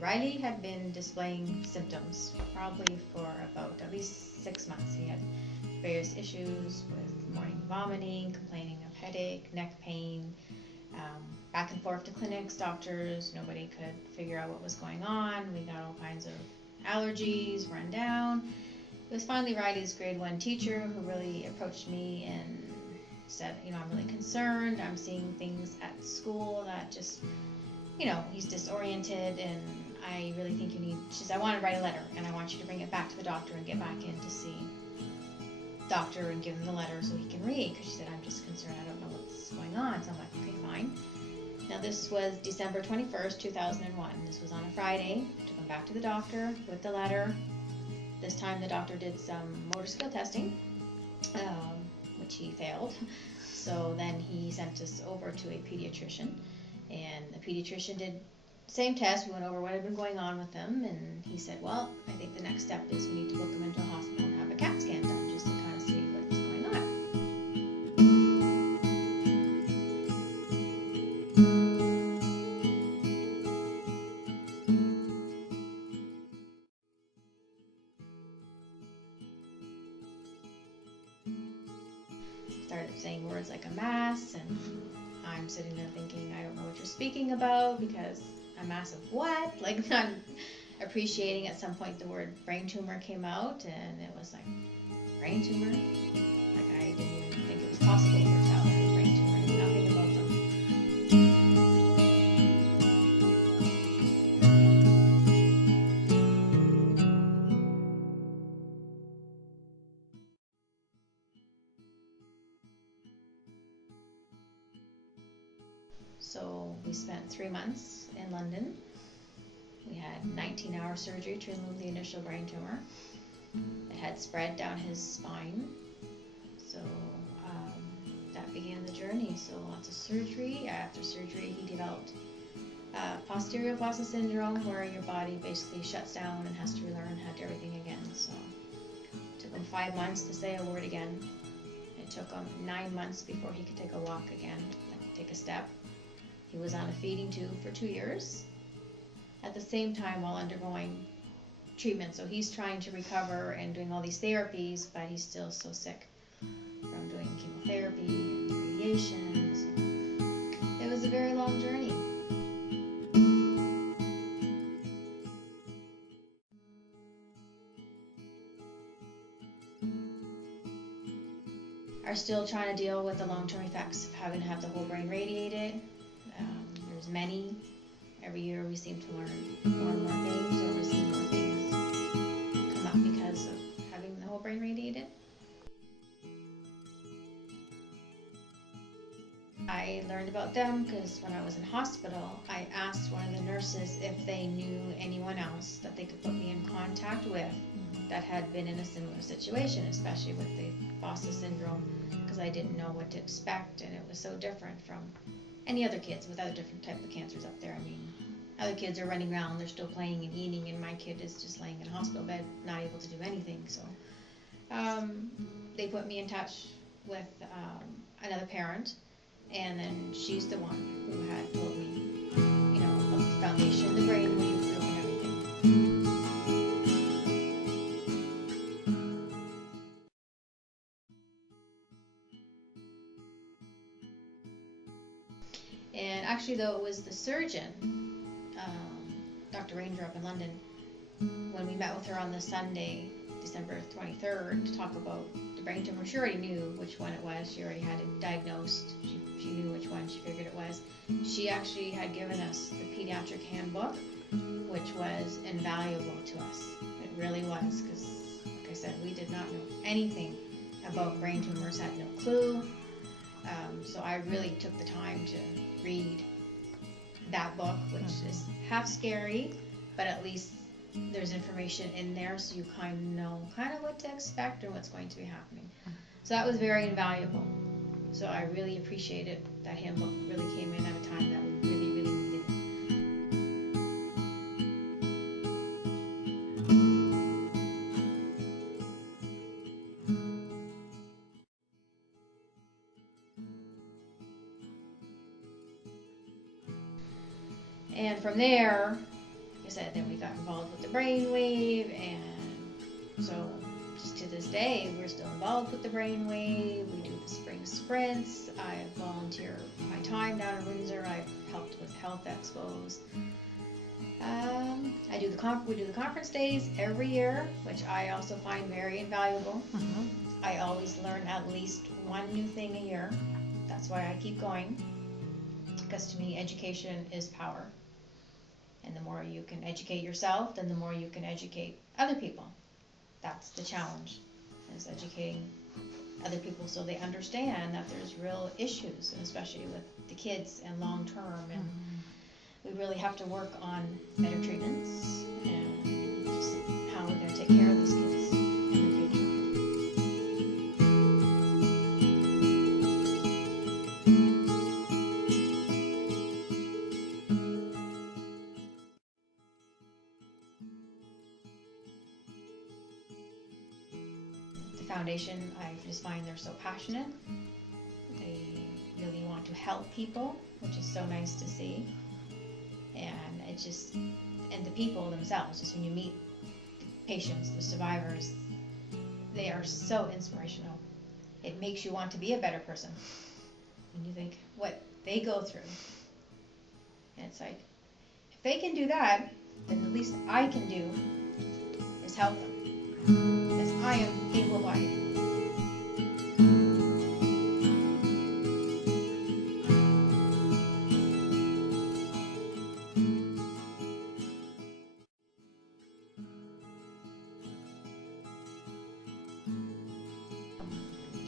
Riley had been displaying symptoms probably for about at least 6 months. He had various issues with morning vomiting, complaining of headache, neck pain, back and forth to clinics, doctors. Nobody could figure out what was going on. We got all kinds of allergies, run down. It was finally Riley's grade 1 teacher who really approached me and said, I'm really concerned. I'm seeing things at school that just, he's disoriented, and I really think you need, she said, I want to write a letter and I want you to bring it back to the doctor and get back in to see the doctor and give him the letter so he can read, because she said, I'm just concerned, I don't know what's going on. So I'm like, okay, fine. Now this was December 21st, 2001. This was on a Friday. Took him back to the doctor with the letter. This time the doctor did some motor skill testing, which he failed. So then he sent us over to a pediatrician, and the pediatrician did the same test. We went over what had been going on with him, and he said, well, I think the next step is we need to book him into a hospital and have a CAT scan done just to kind of see what's going on. Started saying words like a mass, and I'm sitting there thinking, I don't know what you're speaking about, because a mass of what? Like, not appreciating. At some point the word brain tumor came out, and it was like, brain tumor? Like, I didn't even think it was possible for a child to have a brain tumor. I knew nothing about them. So we spent 3 months in London. We had 19-hour surgery to remove the initial brain tumor. It had spread down his spine. So that began the journey. So lots of surgery. After surgery, he developed posterior plasma syndrome, where your body basically shuts down and has to relearn how to do everything again. So it took him 5 months to say a word again. It took him 9 months before he could take a walk again, like take a step. He was on a feeding tube for 2 years, at the same time while undergoing treatment. So he's trying to recover and doing all these therapies, but he's still so sick from doing chemotherapy and radiation. So it was a very long journey. Are still trying to deal with the long-term effects of having to have the whole brain radiated. There's many. Every year we seem to learn more and more things, or we see more things come up because of having the whole brain radiated. I learned about them because when I was in hospital, I asked one of the nurses if they knew anyone else that they could put me in contact with that had been in a similar situation, especially with the Fossa syndrome, because I didn't know what to expect, and it was so different from any other kids with other different type of cancers up there. I mean, other kids are running around, they're still playing and eating, and my kid is just laying in a hospital bed, not able to do anything. So they put me in touch with another parent, and then she's the one who had told me, about the foundation, the BrainWAVE group, and everything. And actually, though, it was the surgeon, Dr. Ranger up in London, when we met with her on the Sunday, December 23rd, to talk about the brain tumor. She already knew which one it was. She already had it diagnosed. She knew which one. She figured it was. She actually had given us the Pediatric Handbook, which was invaluable to us. It really was, because, like I said, we did not know anything about brain tumors, had no clue. So I really took the time to read that book, which is half scary, but at least there's information in there, so you kind of know what to expect or what's going to be happening. So that was very invaluable. So I really appreciated that handbook. Really came in at a time that we really, really needed it. And from there, I said, then we got involved with the BrainWAVE, and so just to this day, we're still involved with the BrainWAVE. We do the spring sprints. I volunteer my time down in Windsor. I've helped with health expos. We do the conference days every year, which I also find very invaluable. I always learn at least one new thing a year. That's why I keep going, because to me, education is power. And the more you can educate yourself, then the more you can educate other people. That's the challenge, is educating other people so they understand that there's real issues, and especially with the kids and long term. And we really have to work on better treatments and just how we're going to take care of these kids in the future. The foundation, I just find they're so passionate. They really want to help people, which is so nice to see. And it just, and the people themselves, just when you meet the patients, the survivors, they are so inspirational. It makes you want to be a better person when you think what they go through. And it's like, if they can do that, then the least I can do is help them, because I am able-bodied.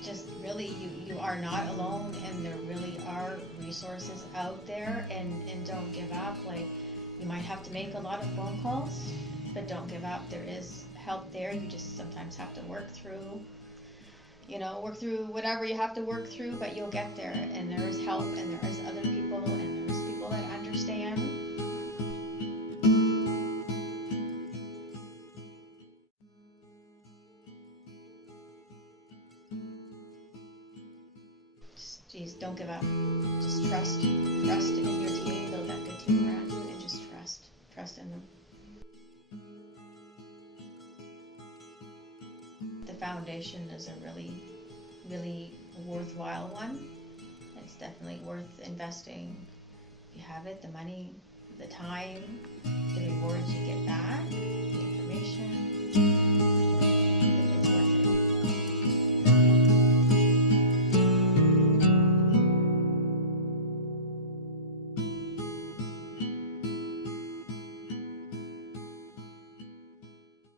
Just really, you are not alone, and there really are resources out there, and don't give up. Like, you might have to make a lot of phone calls, but don't give up. There is help there. You just sometimes have to work through whatever you have to work through, but you'll get there, and there is help, and there is other people, and there is people that understand. Geez, don't give up. Just trust in your team, build that good team around you, and just trust in them. The foundation is a really, really worthwhile one. It's definitely worth investing. If you have it, the money, the time, the rewards you get back, the information.